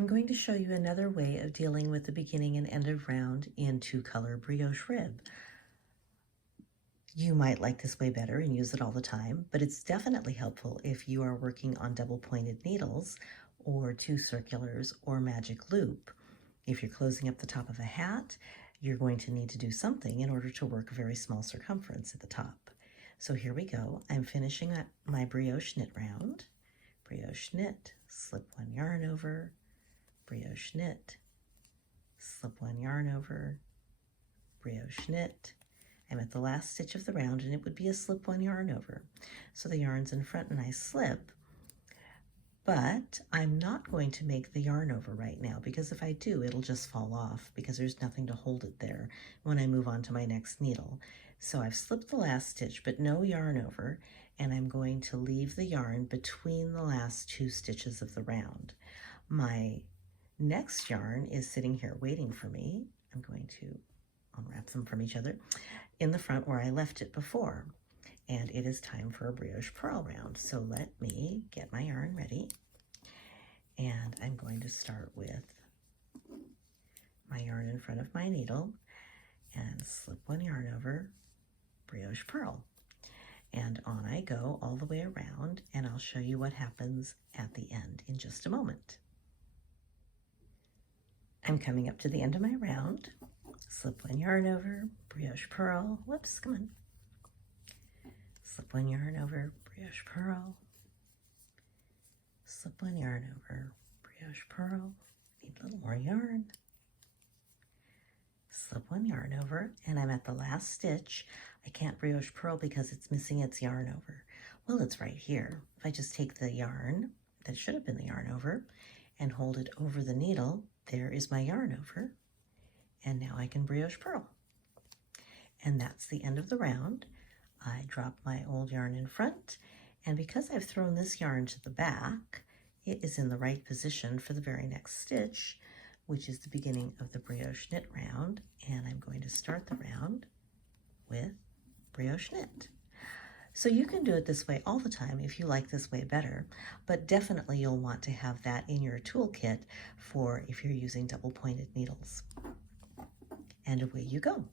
I'm going to show you another way of dealing with the beginning and end of round in two-color brioche rib. You might like this way better and use it all the time, but it's definitely helpful if you are working on double-pointed needles or two circulars or magic loop. If you're closing up the top of a hat, you're going to need to do something in order to work a very small circumference at the top. So here we go. I'm finishing up my brioche knit round. Brioche knit, slip one yarn over, brioche knit, slip one yarn over, brioche knit. I'm at the last stitch of the round and it would be a slip one yarn over. So the yarn's in front and I slip, but I'm not going to make the yarn over right now because if I do, it'll just fall off because there's nothing to hold it there when I move on to my next needle. So I've slipped the last stitch, but no yarn over, and I'm going to leave the yarn between the last two stitches of the round. My next yarn is sitting here waiting for me. I'm going to unwrap them from each other in the front where I left it before. And it is time for a brioche purl round. So let me get my yarn ready. And I'm going to start with my yarn in front of my needle and slip one yarn over, brioche purl. And on I go all the way around, and I'll show you what happens at the end in just a moment. I'm coming up to the end of my round, slip one yarn over, brioche purl, whoops, come on. Slip one yarn over, brioche purl, slip one yarn over, brioche purl, need a little more yarn, slip one yarn over, and I'm at the last stitch. I can't brioche purl because it's missing its yarn over. Well, it's right here. If I just take the yarn, that should have been the yarn over, and hold it over the needle, there is my yarn over, and now I can brioche purl. And that's the end of the round. I drop my old yarn in front, and because I've thrown this yarn to the back, it is in the right position for the very next stitch, which is the beginning of the brioche knit round, and I'm going to start the round with brioche knit. So you can do it this way all the time if you like this way better, but definitely you'll want to have that in your toolkit for if you're using double-pointed needles. And away you go.